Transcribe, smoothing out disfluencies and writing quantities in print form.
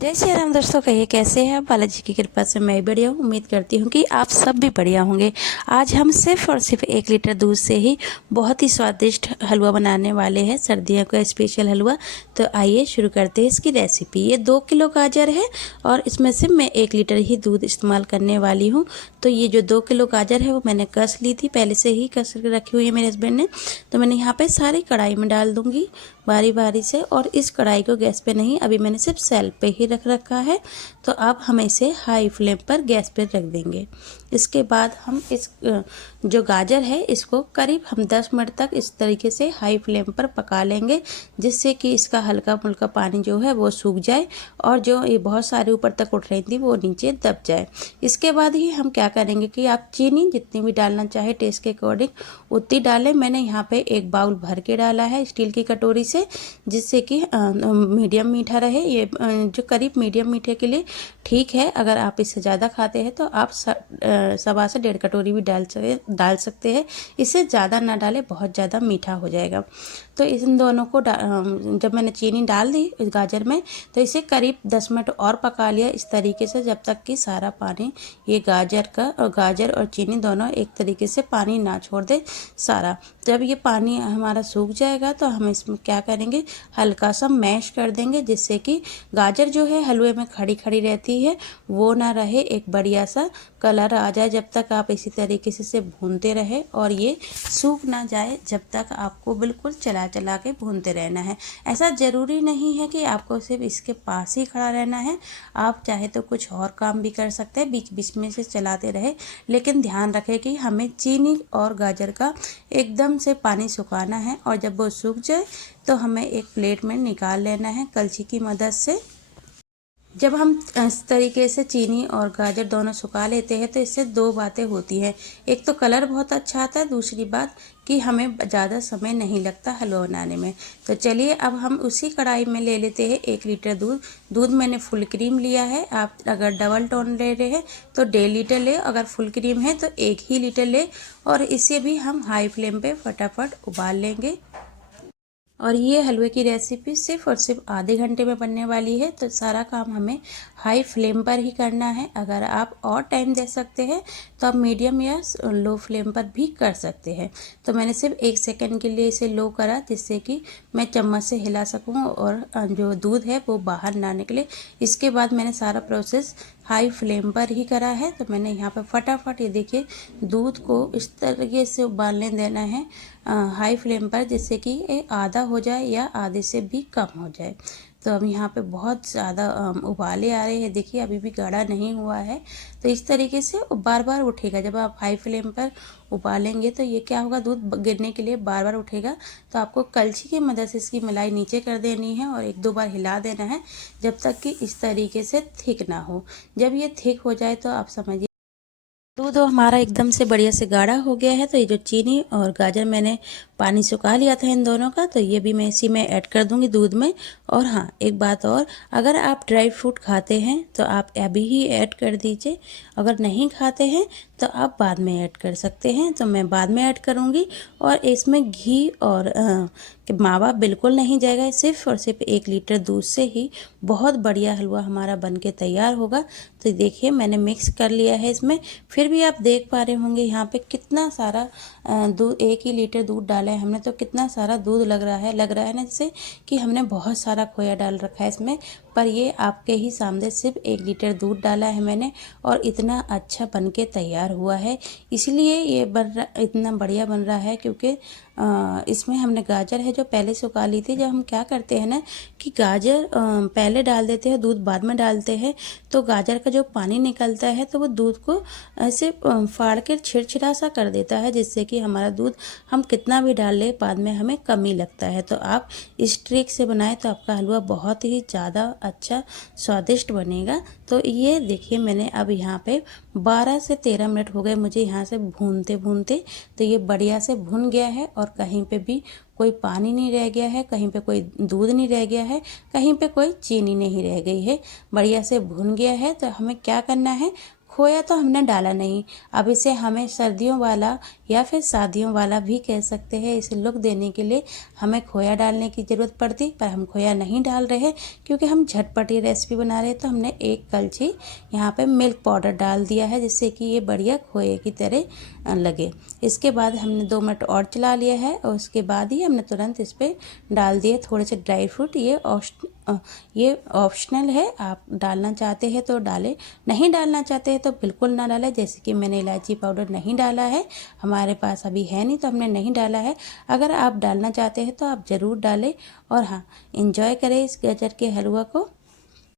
जय श्री राम दोस्तों, कहिए कैसे हैं आप। बालाजी की कृपा से मैं बढ़िया हूँ। उम्मीद करती हूँ कि आप सब भी बढ़िया होंगे। आज हम सिर्फ और सिर्फ 1 लीटर दूध से ही बहुत ही स्वादिष्ट हलवा बनाने वाले हैं, सर्दियों का स्पेशल हलवा। तो आइए शुरू करते हैं इसकी रेसिपी। ये 2 किलो गाजर है और इसमें से मैं 1 लीटर ही दूध इस्तेमाल करने वाली हूँ। तो ये जो 2 किलो गाजर है वो मैंने कस ली थी, पहले से ही कस रखी हुई है मेरे हस्बैंड ने। तो मैंने यहाँ पर सारी कढ़ाई में डाल दूँगी बारी बारी से। और इस कढ़ाई को गैस पे नहीं, अभी मैंने सिर्फ सेल पे ही रख रखा है। तो अब हम इसे हाई फ्लेम पर गैस पे रख देंगे। इसके बाद हम इस जो गाजर है इसको करीब हम 10 मिनट तक इस तरीके से हाई फ्लेम पर पका लेंगे, जिससे कि इसका हल्का फुल्का पानी जो है वो सूख जाए और जो ये बहुत सारे ऊपर तक उठ रही थी वो नीचे दब जाए। इसके बाद ही हम क्या करेंगे कि आप चीनी जितनी भी डालना चाहे टेस्ट के अकॉर्डिंग उतनी डालें। मैंने यहाँ पे 1 बाउल भर के डाला है स्टील की कटोरी से, जिससे कि मीडियम मीठा रहे। ये जो करीब मीडियम मीठे के लिए ठीक है। अगर आप इससे ज़्यादा खाते हैं तो आप 1.25 से 1.5 कटोरी भी डाल सकते हैं। इससे ज़्यादा ना डालें, बहुत ज़्यादा मीठा हो जाएगा। तो इन दोनों को जब मैंने चीनी डाल दी इस गाजर में, तो इसे करीब 10 मिनट और पका लिया इस तरीके से, जब तक कि सारा पानी ये गाजर और चीनी दोनों एक तरीके से पानी ना छोड़ दे सारा। जब ये पानी हमारा सूख जाएगा तो हम इसमें क्या करेंगे, हल्का सा मैश कर देंगे, जिससे कि गाजर जो है हलवे में खड़ी खड़ी रहती है वो ना रहे, एक बढ़िया सा कलर आ जाए। जब तक आप इसी तरीके से भूनते रहे और ये सूख ना जाए, जब तक आपको बिल्कुल चला चला के भूनते रहना है। ऐसा ज़रूरी नहीं है कि आपको सिर्फ इसके पास ही खड़ा रहना है, आप चाहे तो कुछ और काम भी कर सकते हैं, बीच बीच में से चलाते रहे। लेकिन ध्यान रखें कि हमें चीनी और गाजर का एकदम से पानी सुखाना है, और जब वो सूख जाए तो हमें एक प्लेट में निकाल लेना है कलछी की मदद से। जब हम इस तरीके से चीनी और गाजर दोनों सुखा लेते हैं तो इससे 2 बातें होती हैं। एक तो कलर बहुत अच्छा आता है, दूसरी बात कि हमें ज़्यादा समय नहीं लगता हलवा बनाने में। तो चलिए अब हम उसी कढ़ाई में ले लेते हैं 1 लीटर दूध मैंने फुल क्रीम लिया है। आप अगर डबल टोन ले रहे हैं तो 1.5 लीटर ले, अगर फुल क्रीम है तो 1 ही लीटर ले। और इसे भी हम हाई फ्लेम पे फटाफट उबाल लेंगे। और ये हलवे की रेसिपी सिर्फ और सिर्फ आधे घंटे में बनने वाली है। तो सारा काम हमें हाई फ्लेम पर ही करना है। अगर आप और टाइम दे सकते हैं तो आप मीडियम या लो फ्लेम पर भी कर सकते हैं। तो मैंने सिर्फ 1 सेकंड के लिए इसे लो करा, जिससे कि मैं चम्मच से हिला सकूं और जो दूध है वो बाहर ना निकले। इसके बाद मैंने सारा प्रोसेस हाई फ्लेम पर ही करा है। तो मैंने यहाँ पर फटाफट ये देखिए दूध को इस तरीके से उबालने देना है हाई फ्लेम पर, जिससे कि ये आधा हो जाए या आधे से भी कम हो जाए। तो अब यहाँ पे बहुत ज़्यादा उबाले आ रहे हैं, देखिए अभी भी गाढ़ा नहीं हुआ है। तो इस तरीके से बार बार उठेगा। जब आप हाई फ्लेम पर उबालेंगे तो ये क्या होगा, दूध गिरने के लिए बार बार उठेगा। तो आपको कलछी की मदद से इसकी मलाई नीचे कर देनी है और 1-2 बार हिला देना है, जब तक कि इस तरीके से थिक ना हो। जब ये थिक हो जाए तो आप समझिए दूध हमारा एकदम से बढ़िया से गाढ़ा हो गया है। तो ये जो चीनी और गाजर मैंने पानी सुखा लिया था इन दोनों का, तो ये भी मैं इसी में ऐड कर दूंगी दूध में। और हाँ, एक बात और, अगर आप ड्राई फ्रूट खाते हैं तो आप अभी ही ऐड कर दीजिए, अगर नहीं खाते हैं तो आप बाद में ऐड कर सकते हैं। तो मैं बाद में ऐड करूँगी। और इसमें घी और मावा बिल्कुल नहीं जाएगा, सिर्फ और सिर्फ 1 लीटर दूध से ही बहुत बढ़िया हलवा हमारा बन के तैयार होगा। तो देखिए मैंने मिक्स कर लिया है इसमें। फिर भी आप देख पा रहे होंगे यहाँ पे कितना सारा दूध, 1 ही लीटर दूध डाला है हमने, तो कितना सारा दूध लग रहा है ना, जैसे कि हमने बहुत सारा खोया डाल रखा है इसमें। पर ये आपके ही सामने सिर्फ 1 लीटर दूध डाला है मैंने, और इतना अच्छा बन के तैयार हुआ है। इसलिए ये इतना बढ़िया बन रहा है क्योंकि इसमें हमने गाजर है जो पहले सुखा ली थी। जब हम क्या करते हैं ना कि गाजर पहले डाल देते हैं, दूध बाद में डालते हैं, तो गाजर का जो पानी निकलता है तो वो दूध को ऐसे फाड़ के छिड़छिड़ा सा कर देता है, जिससे कि हमारा दूध हम कितना भी डाल ले बाद में हमें कमी लगता है। तो आप इस ट्रिक से बनाएं तो आपका हलवा बहुत ही ज़्यादा अच्छा स्वादिष्ट बनेगा। तो ये देखिए मैंने अब यहाँ पे 12 से 13 मिनट हो गए मुझे यहाँ से भूनते भूनते। तो ये बढ़िया से भुन गया है और कहीं पे भी कोई पानी नहीं रह गया है, कहीं पे कोई दूध नहीं रह गया है, कहीं पे कोई चीनी नहीं रह गई है, बढ़िया से भुन गया है। तो हमें क्या करना है, खोया तो हमने डाला नहीं। अब इसे हमें सर्दियों वाला या फिर शादियों वाला भी कह सकते हैं। इसे लुक देने के लिए हमें खोया डालने की ज़रूरत पड़ती, पर हम खोया नहीं डाल रहे हैं क्योंकि हम झटपट ये रेसिपी बना रहे हैं। तो हमने 1 कलछी यहाँ पे मिल्क पाउडर डाल दिया है, जिससे कि ये बढ़िया खोए की तरह लगे। इसके बाद हमने 2 मिनट और चला लिया है और उसके बाद ही हमने तुरंत इस पर डाल दिए थोड़े से ड्राई फ्रूट। ये ऑप्शनल है, आप डालना चाहते हैं तो डालें, नहीं डालना चाहते हैं तो बिल्कुल ना डालें। जैसे कि मैंने इलायची पाउडर नहीं डाला है, हमारे पास अभी है नहीं तो हमने नहीं डाला है। अगर आप डालना चाहते हैं तो आप ज़रूर डालें और हाँ, एंजॉय करें इस गाजर के हलवा को।